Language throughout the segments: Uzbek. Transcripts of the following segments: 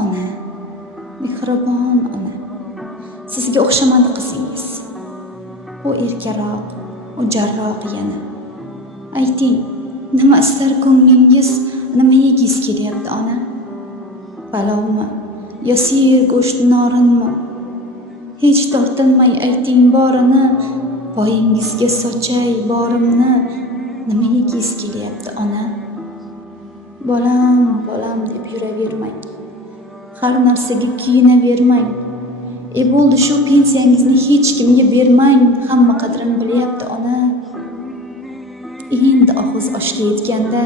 Ona, mehribon ona, sizga o'xshamadi qizingiz. U erkaroq, u jarroq yana. Ayting, nima istar ko'nglingiz, nima yegingiz kelyapti ona? Palovmi, yo sigir go'shti norinmi? Hech tortinmay ayting borini, poyingizga sochay borimni, nima yegingiz kelyapti ona? Bolam, bolam deb yuravermang. Har narsaga kuyinavermang. Bo'ldi, shu pensiyangizni hech kimga bermang, hamma qadrini bilyapti ona. Endi og'iz oshga yetganda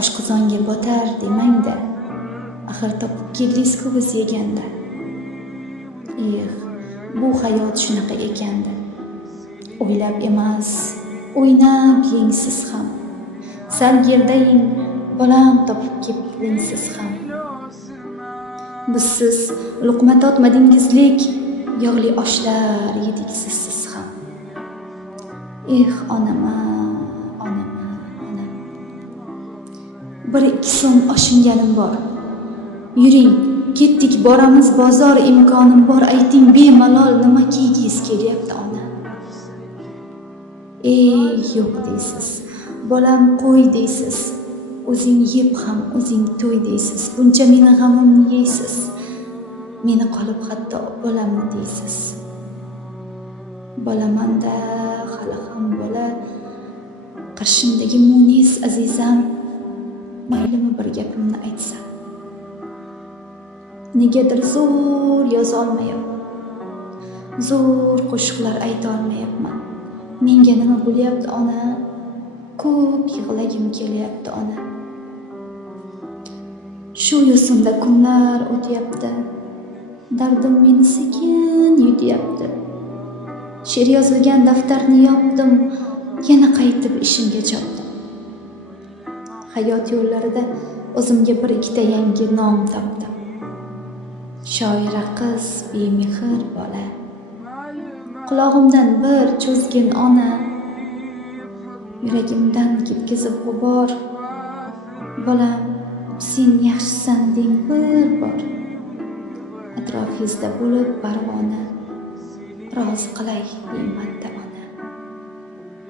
oshqozonga botar demang-da. Axir topib keldingiz-ku biz yeganda. Bu hayot shunaqa ekanda. O'ylab emas, o'ynab yeng siz ham. Sal yerdaying, bolam topib kelding siz ham. Bizsiz luqma totmadingizlik, yog'li oshlar yedik siz ham. Onama, onama, onam. 1-2 so'm oshinganim bor. Yuring, ketdik, boramiz bozor, imkonim bor, ayting bemalol nima kiygingiz kelyapti ona? Yo'q deysiz, bolam qo'y deysiz. O'zing yeb ham, o'zing to'y deysiz. Buncha meni g'amimni yeysiz. Meni qolib hatto bolamni deysiz. Bolamanda hali ham bola. Qarshimdagi munis azizam, maylimi bir gapimni aytsam. Negadir zo'r yozolmayapman. Zo'r qo'shiqlar ayta olmayapman. Menga nima bo'lyapti ona? Ko'p yig'lagim kelyapti ona. Shu yo'sinda kunlar o'tyapti. Dardim meni sekin yutyapti. She'r yozilgan daftarni yopdim, yana qaytib ishimga chopdim. Hayot yo'llarida o'zimga 1-2 yangi nom topdim. Shoira qiz, bemehr bola. Qulog'imdan bir cho'zgin ona. Yuragimdan ketkizib g'ubor. Bolam, sen yaxshisan deng bir bor. Atrofingizda bo'lib parvona. Rozi qilay himmatda ona.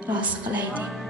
Rozi qilay deng.